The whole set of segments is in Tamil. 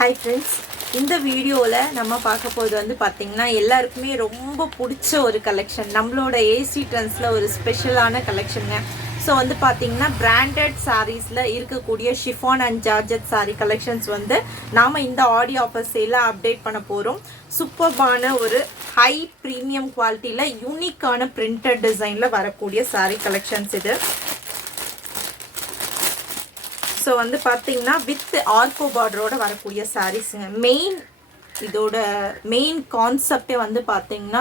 Hi friends, இந்த வீடியோவில் நம்ம பார்க்க போகிறது வந்து பார்த்திங்கன்னா எல்லாருக்குமே ரொம்ப பிடிச்ச ஒரு கலெக்ஷன், நம்மளோட ஏசி ட்ரெண்ட்ஸில் ஒரு ஸ்பெஷலான கலெக்ஷனுங்க. ஸோ வந்து பார்த்திங்கன்னா பிராண்டட் சாரீஸில் இருக்கக்கூடிய chiffon and georgette sari collections வந்து நாம் இந்த ஆடியோ ஆஃபர் சேலில் அப்டேட் பண்ண போகிறோம். சூப்பர்பான ஒரு ஹை ப்ரீமியம் குவாலிட்டியில் யூனிக்கான பிரிண்டட் டிசைனில் வரக்கூடிய சாரீ கலெக்ஷன்ஸ் இது. ஸோ வந்து பார்த்தீங்கன்னா வித் ஆர்கோ பார்டரோட வரக்கூடிய சாரீஸுங்க. இதோட மெயின் கான்செப்டே வந்து பார்த்தீங்கன்னா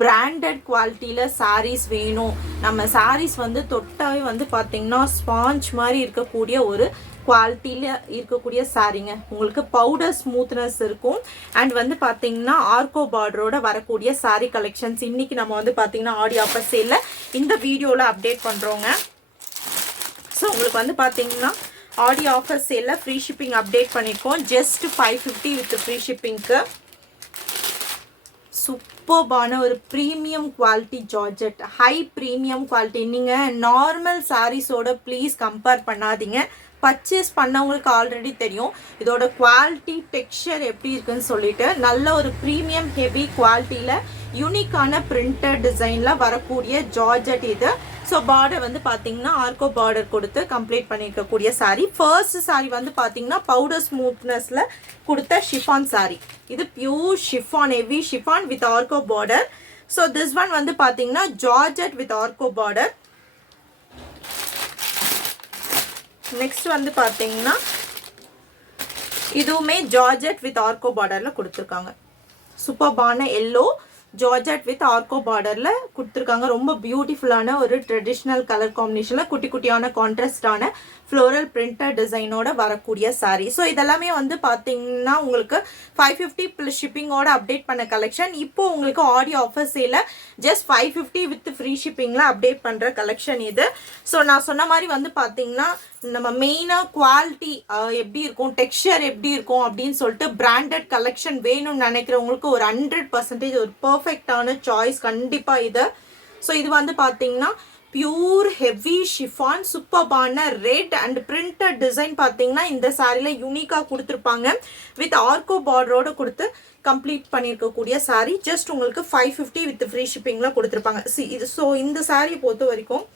பிராண்டட் குவாலிட்டியில் சாரீஸ் வேணும், நம்ம சாரீஸ் வந்து தொட்டாவே வந்து பார்த்தீங்கன்னா ஸ்பாஞ்ச் மாதிரி இருக்கக்கூடிய ஒரு குவாலிட்டியில் இருக்கக்கூடிய சாரீங்க. உங்களுக்கு பவுடர் ஸ்மூத்னஸ் இருக்கும் அண்ட் வந்து பார்த்தீங்கன்னா ஆர்கோ பார்டரோட வரக்கூடிய சாரீ கலெக்ஷன்ஸ் இன்றைக்கி நம்ம வந்து பார்த்தீங்கன்னா ஆடியோ ஆஃபர் சேலில் இந்த வீடியோவில் அப்டேட் பண்ணுறோங்க. ஸோ உங்களுக்கு வந்து பார்த்தீங்கன்னா ஆடியோ ஆஃபர் சேலில் ஃப்ரீ ஷிப்பிங் அப்டேட் பண்ணியிருக்கோம். ஜஸ்ட் 550 வித் ஃப்ரீ ஷிப்பிங்க்கு. சூப்பர்பான ஒரு premium quality georgette, high premium quality. நீங்கள் நார்மல் சாரீஸோட ப்ளீஸ் கம்பேர் பண்ணாதீங்க. பர்ச்சேஸ் பண்ணவங்களுக்கு ஆல்ரெடி தெரியும் இதோட குவாலிட்டி டெக்ஸ்சர் எப்படி இருக்குன்னு சொல்லிட்டு. நல்ல ஒரு ப்ரீமியம் ஹெவி குவாலிட்டியில் யூனிக்கான பிரிண்டட் டிசைனில் வரக்கூடிய ஜார்ஜெட் இது. ஸோ பார்டர் வந்து பார்த்தீங்கன்னா ஆர்கோ பார்டர் கொடுத்து கம்ப்ளீட் பண்ணியிருக்கக்கூடிய சாரீ. ஃபர்ஸ்ட் சாரீ வந்து பார்த்தீங்கன்னா பவுடர் ஸ்மூத்னஸில் கொடுத்த ஷிஃபான் சாரீ. இது pure chiffon, heavy chiffon with ஆர்கோ பார்டர். ஸோ திஸ் ஒன் வந்து பார்த்தீங்கன்னா ஜார்ஜெட் வித் ஆர்கோ பார்டர். நெக்ஸ்ட் வந்து பார்த்தீங்கன்னா இதுவுமே ஜார்ஜெட் வித் ஆர்கோ பார்டரில் கொடுத்துருக்காங்க. சூப்பர்பான எல்லோ ஜார்ஜெட் வித் ஆர்கோ பார்டரில் கொடுத்துருக்காங்க. ரொம்ப பியூட்டிஃபுல்லான ஒரு ட்ரெடிஷ்னல் கலர் காம்பினேஷனில் குட்டி குட்டியான கான்ட்ராஸ்டான ஃப்ளோரல் பிரிண்டட் டிசைனோட வரக்கூடிய சாரீ. ஸோ இதெல்லாமே வந்து பார்த்தீங்கன்னா உங்களுக்கு 550 ப்ளஸ் ஷிப்பிங்கோட அப்டேட் பண்ண கலெக்ஷன். இப்போது உங்களுக்கு ஆடியோ ஆஃபர் சேலில் ஜஸ்ட் 550 வித் ஃப்ரீ ஷிப்பிங்கில் அப்டேட் பண்ணுற கலெக்ஷன் இது. ஸோ நான் சொன்ன மாதிரி வந்து பார்த்தீங்கன்னா நம்ம மெயினாக குவாலிட்டி எப்படி இருக்கும், டெக்ஸ்சர் எப்படி இருக்கும் அப்படின்னு சொல்லிட்டு பிராண்டட் கலெக்ஷன் வேணும்னு நினைக்கிறவங்களுக்கு ஒரு 100% ஒரு பர்ஃபெக்டான சாய்ஸ் கண்டிப்பாக இது. ஸோ இது வந்து பார்த்தீங்கன்னா பியூர் ஹெவி ஷிஃபான், சூப்பர்பான ரெட் அண்ட் பிரிண்டட் டிசைன் பார்த்தீங்கன்னா இந்த சாரியில் யூனிக்காக கொடுத்துருப்பாங்க. வித் ஆர்கோ பார்டரோடு கொடுத்து கம்ப்ளீட் பண்ணியிருக்கக்கூடிய சாரீ. ஜஸ்ட் உங்களுக்கு 550 வித் ஃப்ரீ ஷிப்பிங்கில் கொடுத்துருப்பாங்க. இது ஸோ இந்த சாரியை பொறுத்த வரைக்கும்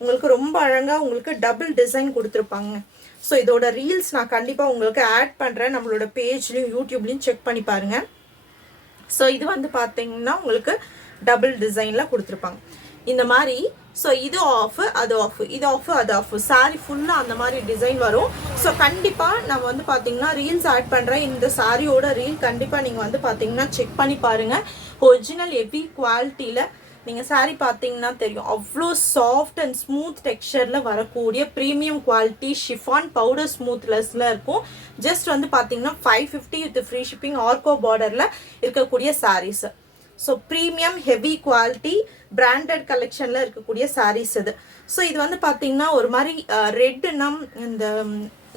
உங்களுக்கு ரொம்ப அழகாக உங்களுக்கு டபுள் டிசைன் கொடுத்துருப்பாங்க. ஸோ இதோட ரீல்ஸ் நான் கண்டிப்பாக உங்களுக்கு ஆட் பண்ணுறேன், நம்மளோட பேஜ்லையும் யூடியூப்லேயும் செக் பண்ணி பாருங்கள். ஸோ இது வந்து பார்த்தீங்கன்னா உங்களுக்கு டபுள் டிசைனில் கொடுத்துருப்பாங்க இந்த மாதிரி. ஸோ இது ஆஃபு அது ஆஃபு, இது ஆஃபு அது ஆஃபு, சாரி ஃபுல்லாக அந்த மாதிரி டிசைன் வரும். ஸோ கண்டிப்பாக நம்ம வந்து பார்த்தீங்கன்னா ரீல்ஸ் ஆட் பண்ணுறேன். இந்த சாரியோட ரீல் கண்டிப்பாக நீங்கள் வந்து பார்த்தீங்கன்னா செக் பண்ணி பாருங்கள். ஒரிஜினல் ஹெவி குவாலிட்டியில் நீங்கள் சாரீ பார்த்தீங்கன்னா தெரியும், அவ்வளோ சாஃப்ட் அண்ட் ஸ்மூத் டெக்ஸ்சரில் வரக்கூடிய ப்ரீமியம் குவாலிட்டி ஷிஃபான் பவுடர் ஸ்மூத்லெஸில் இருக்கும். ஜஸ்ட் வந்து பார்த்தீங்கன்னா 550 வித் ஃப்ரீ ஷிப்பிங் ஆர்கோ பார்டரில் இருக்கக்கூடிய saris. So premium heavy quality branded கலெக்ஷனில் இருக்கக்கூடிய சாரீஸ் இது. ஸோ இது வந்து பார்த்தீங்கன்னா ஒரு மாதிரி ரெட்னா இந்த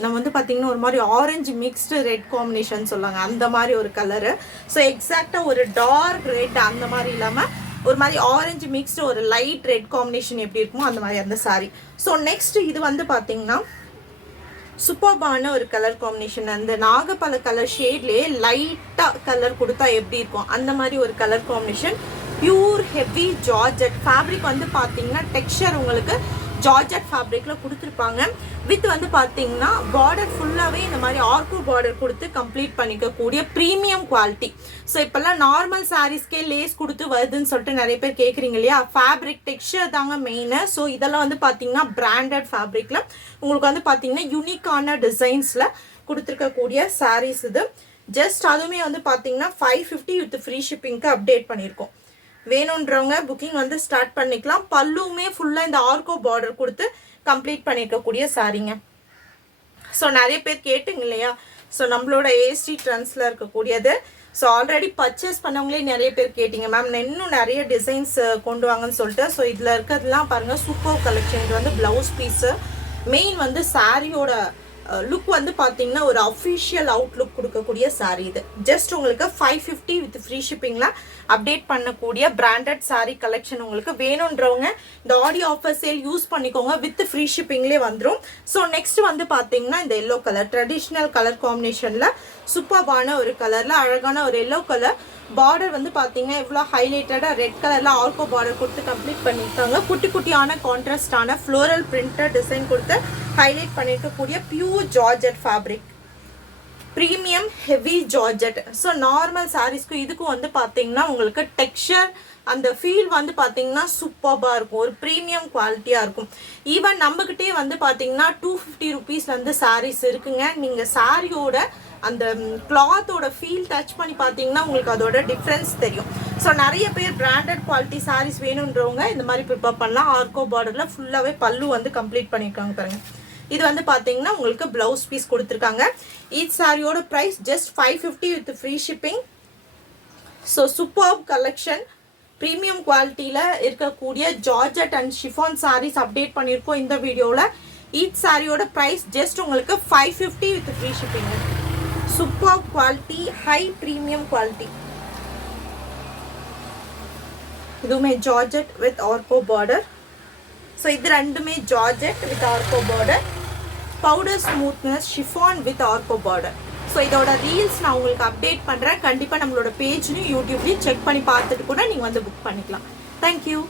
நம்ம வந்து பார்த்தீங்கன்னா ஒரு மாதிரி ஆரஞ்சு மிக்ஸ்டு ரெட் காம்பினேஷன் சொல்லுவாங்க, அந்த மாதிரி ஒரு கலரு. ஸோ எக்ஸாக்டாக ஒரு டார்க் ரெட் அந்த மாதிரி இல்லாமல் ஒரு மாதிரி ஆரஞ்சு மிக்ஸ்டு ஒரு லைட் ரெட் காம்பினேஷன் எப்படி இருக்குமோ அந்த மாதிரி அந்த சாரீ. ஸோ நெக்ஸ்ட் இது வந்து பார்த்தீங்கன்னா சூப்பர்பான ஒரு கலர் காம்பினேஷன். அந்த நாகப்பழ கலர் ஷேட்லேயே லைட்டாக கலர் கொடுத்தா எப்படி இருக்கும் அந்த மாதிரி ஒரு colour combination. Pure heavy georgette fabric வந்து பார்த்தீங்கன்னா டெக்ஸ்சர் உங்களுக்கு ஜார்ஜெட் ஃபேப்ரிக்கில் கொடுத்துருப்பாங்க. வித் வந்து பார்த்தீங்கன்னா பார்டர் ஃபுல்லாகவே இந்த மாதிரி ஆர்கோ பார்டர் கொடுத்து கம்ப்ளீட் பண்ணிக்கக்கூடிய ப்ரீமியம் குவாலிட்டி. ஸோ இப்போல்லாம் நார்மல் சாரீஸ்க்கே லேஸ் கொடுத்து வருதுன்னு சொல்லிட்டு நிறைய பேர் கேட்குறீங்க இல்லையா, ஃபேப்ரிக் டெக்ஸ்சர் தாங்க மெயினு. ஸோ இதெல்லாம் வந்து பார்த்தீங்கன்னா பிராண்டட் ஃபேப்ரிக்கில் உங்களுக்கு வந்து பார்த்தீங்கன்னா யூனிக்கான டிசைன்ஸில் கொடுத்துருக்கக்கூடிய சாரீஸ் இது. ஜஸ்ட் அதுவுமே வந்து பார்த்தீங்கன்னா 550 வித் ஃப்ரீ ஷிப்பிங்க்கு அப்டேட் பண்ணியிருக்கோம். வேணுன்றவங்க புக்கிங் வந்து ஸ்டார்ட் பண்ணிக்கலாம். பல்லுமே ஃபுல்லாக இந்த ஆர்கோ பார்டர் கொடுத்து கம்ப்ளீட் பண்ணியிருக்கக்கூடிய சாரீங்க. ஸோ நிறைய பேர் கேட்டுங்க இல்லையா, ஸோ நம்மளோட ஏசி ட்ரெண்ட்ஸில் இருக்கக்கூடியது. ஸோ ஆல்ரெடி பர்ச்சேஸ் பண்ணவங்களே நிறைய பேர் கேட்டிங்க மேம் இன்னும் நிறைய டிசைன்ஸ் கொண்டு வாங்கன்னு சொல்லிட்டு. ஸோ இதில் இருக்கிறதுலாம் பாருங்கள் சூப்பர் கலெக்ஷன். இது வந்து ப்ளவுஸ் பீஸு, மெயின் வந்து சாரியோட லுக் வந்து பார்த்தீங்கன்னா ஒரு அஃபிஷியல் அவுட்லுக் கொடுக்கக்கூடிய சாரீ இது. ஜஸ்ட் உங்களுக்கு 550 வித் ஃப்ரீ ஷிப்பிங்ல அப்டேட் பண்ணக்கூடிய பிராண்டட் சாரீ கலெக்ஷன் உங்களுக்கு வேணுன்றவங்க இந்த ஆடியோ ஆஃபர் சேல் யூஸ் பண்ணிக்கோங்க. வித் ஃப்ரீ ஷிப்பிங்லேயே வந்துடும். ஸோ நெக்ஸ்ட் வந்து பார்த்தீங்கன்னா இந்த எல்லோ கலர் ட்ரெடிஷ்னல் கலர் காம்பினேஷனில் சூப்பர்பான ஒரு கலரில் அழகான ஒரு எல்லோ கலர் பார்டர் வந்து பார்த்தீங்கன்னா இவ்வளோ ஹைலைட்டடாக ரெட் கலரில் ஆல்கோ பார்டர் கொடுத்து கம்ப்ளீட் பண்ணியிருக்காங்க. குட்டி குட்டியான கான்ட்ராஸ்டான ஃப்ளோரல் பிரிண்டட் டிசைன் கொடுத்து ஹைலைட் பண்ணியிருக்கக்கூடிய pure georgette fabric, premium heavy georgette. So normal சாரீஸ்க்கும் இதுக்கும் வந்து பார்த்தீங்கன்னா உங்களுக்கு டெக்ஸ்சர் அந்த ஃபீல் வந்து பார்த்தீங்கன்னா சூப்பராக இருக்கும். ஒரு ப்ரீமியம் குவாலிட்டியாக இருக்கும். ஈவன் நம்மக்கிட்டே வந்து பார்த்தீங்கன்னா 250 ருபீஸ்லேருந்து சாரீஸ் இருக்குங்க. நீங்கள் சாரியோட அந்த கிளாத்தோட ஃபீல் டச் பண்ணி பார்த்தீங்கன்னா உங்களுக்கு அதோட டிஃப்ரென்ஸ் தெரியும். ஸோ நிறைய பேர் பிராண்டட் குவாலிட்டி சாரீஸ் வேணுன்றவங்க இந்த மாதிரி ப்ரிப்பேர் பண்ணலாம். ஆர்கோ பார்டரில் ஃபுல்லாகவே பல்லு வந்து கம்ப்ளீட் பண்ணியிருக்காங்க பாருங்கள். இது வந்து பார்த்தீங்கன்னா உங்களுக்கு ப்ளவுஸ் பீஸ் கொடுத்துருக்காங்க. ஈச் சாரியோட price just 550 with free shipping. So superb collection, premium குவாலிட்டியில் இருக்கக்கூடிய georgette and chiffon saris update பண்ணியிருக்கோம் இந்த வீடியோவில். ஈச் சாரியோட ப்ரைஸ் ஜஸ்ட் உங்களுக்கு 550 with free shipping. Super quality, high premium quality. இதுவுமே ஜார்ஜெட் வித் ஆர்கோ பார்டர். ஸோ இது ரெண்டுமே ஜார்ஜெட் வித் ஆர்கோ border, powder smoothness chiffon with ஆர்கோ பார்டர். ஸோ இதோட ரீல்ஸ் நான் உங்களுக்கு அப்டேட் பண்ணுறேன். கண்டிப்பாக நம்மளோட பேஜ்லையும் யூடியூப்லையும் செக் பண்ணி பார்த்துட்டு கூட நீங்கள் வந்து புக் பண்ணிக்கலாம். தேங்க்யூ.